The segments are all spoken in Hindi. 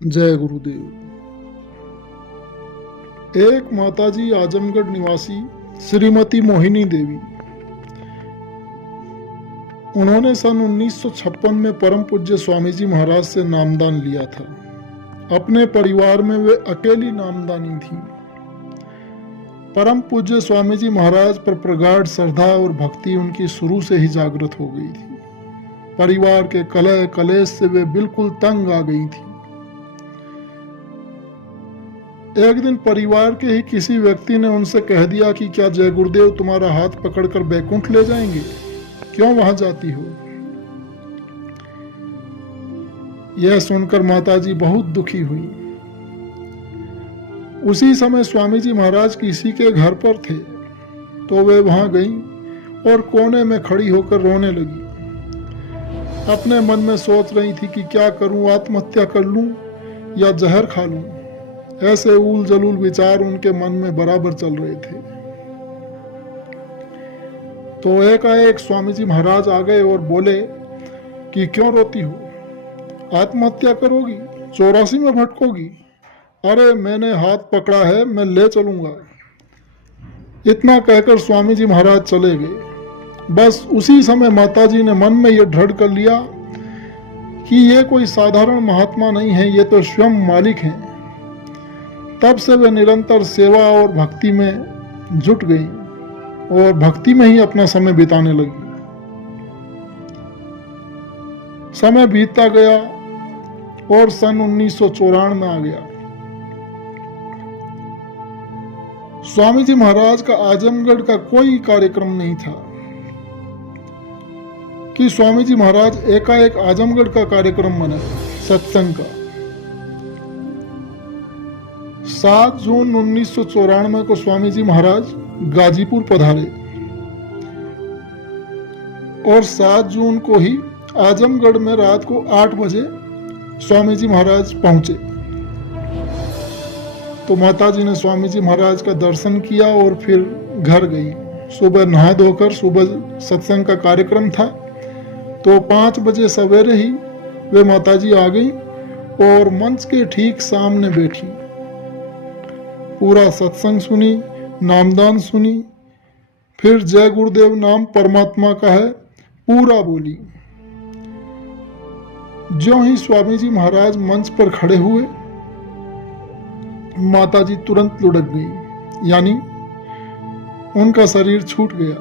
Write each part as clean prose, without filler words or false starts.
जय गुरुदेव। एक माताजी आजमगढ़ निवासी श्रीमती मोहिनी देवी, उन्होंने सन 1956 में परम पूज्य स्वामी जी महाराज से नामदान लिया था। अपने परिवार में वे अकेली नामदानी थी। परम पूज्य स्वामी जी महाराज पर प्रगाढ़ श्रद्धा और भक्ति उनकी शुरू से ही जागृत हो गई थी। परिवार के कलह कलेश से वे बिल्कुल तंग आ गई थी। एक दिन परिवार के ही किसी व्यक्ति ने उनसे कह दिया कि क्या जय गुरुदेव तुम्हारा हाथ पकड़कर बैकुंठ ले जाएंगे, क्यों वहां जाती हो। यह सुनकर माताजी बहुत दुखी हुई। उसी समय स्वामी जी महाराज किसी के घर पर थे तो वे वहां गईं और कोने में खड़ी होकर रोने लगी। अपने मन में सोच रही थी कि क्या करूं, आत्महत्या कर लूं या जहर खा लूं। ऐसे उल जलूल विचार उनके मन में बराबर चल रहे थे। तो एकाएक स्वामी जी महाराज आ गए और बोले कि क्यों रोती हो, आत्महत्या करोगी, 84 में भटकोगी। अरे मैंने हाथ पकड़ा है, मैं ले चलूंगा। इतना कहकर स्वामी जी महाराज चले गए। बस उसी समय माताजी ने मन में यह दृढ़ कर लिया कि ये कोई साधारण महात्मा नहीं है, ये तो स्वयं मालिक हैं। तब से वे निरंतर सेवा और भक्ति में जुट गई और भक्ति में ही अपना समय बिताने लगी। समय बीतता गया और सन 1994 में आ गया। स्वामी जी महाराज का आजमगढ़ का कोई कार्यक्रम नहीं था कि स्वामी जी महाराज एकाएक आजमगढ़ का कार्यक्रम बनाए सत्संग का। 7 जून 1994 को स्वामी जी महाराज गाजीपुर पधारे और 7 जून को ही आजमगढ़ में रात को 8 बजे स्वामी जी महाराज पहुंचे। तो माताजी ने स्वामी जी महाराज का दर्शन किया और फिर घर गई। सुबह नहा धोकर, सुबह सत्संग का कार्यक्रम था तो 5 बजे सवेरे ही वे माताजी आ गई और मंच के ठीक सामने बैठी। पूरा सत्संग सुनी, नामदान सुनी, फिर जय गुरुदेव नाम परमात्मा का है पूरा बोली। ज्यों ही स्वामी जी महाराज मंच पर खड़े हुए, माताजी तुरंत लुढ़क गई, यानी उनका शरीर छूट गया।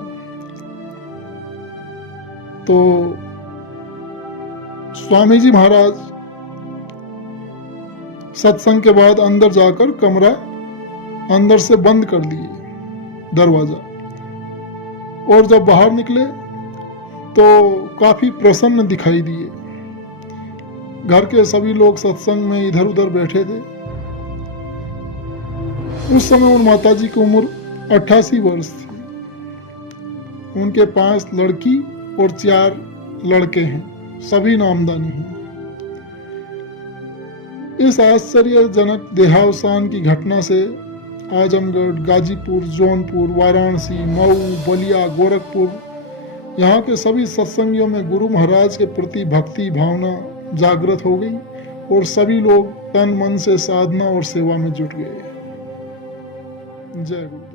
तो स्वामी जी महाराज सत्संग के बाद अंदर जाकर कमरा अंदर से बंद कर दिए दरवाजा, और जब बाहर निकले तो काफी प्रसन्न दिखाई दिए। घर के सभी लोग सत्संग में इधर उधर बैठे थे। उस समय उन माताजी की उम्र 88 वर्ष थी। उनके 5 लड़की और 4 लड़के हैं, सभी नामदानी हैं। इस आश्चर्यजनक देहावसान की घटना से आजमगढ़, गाजीपुर, जौनपुर, वाराणसी, मऊ, बलिया, गोरखपुर, यहाँ के सभी सत्संगियों में गुरु महाराज के प्रति भक्ति भावना जागृत हो गई और सभी लोग तन मन से साधना और सेवा में जुट गए। जय गुरु।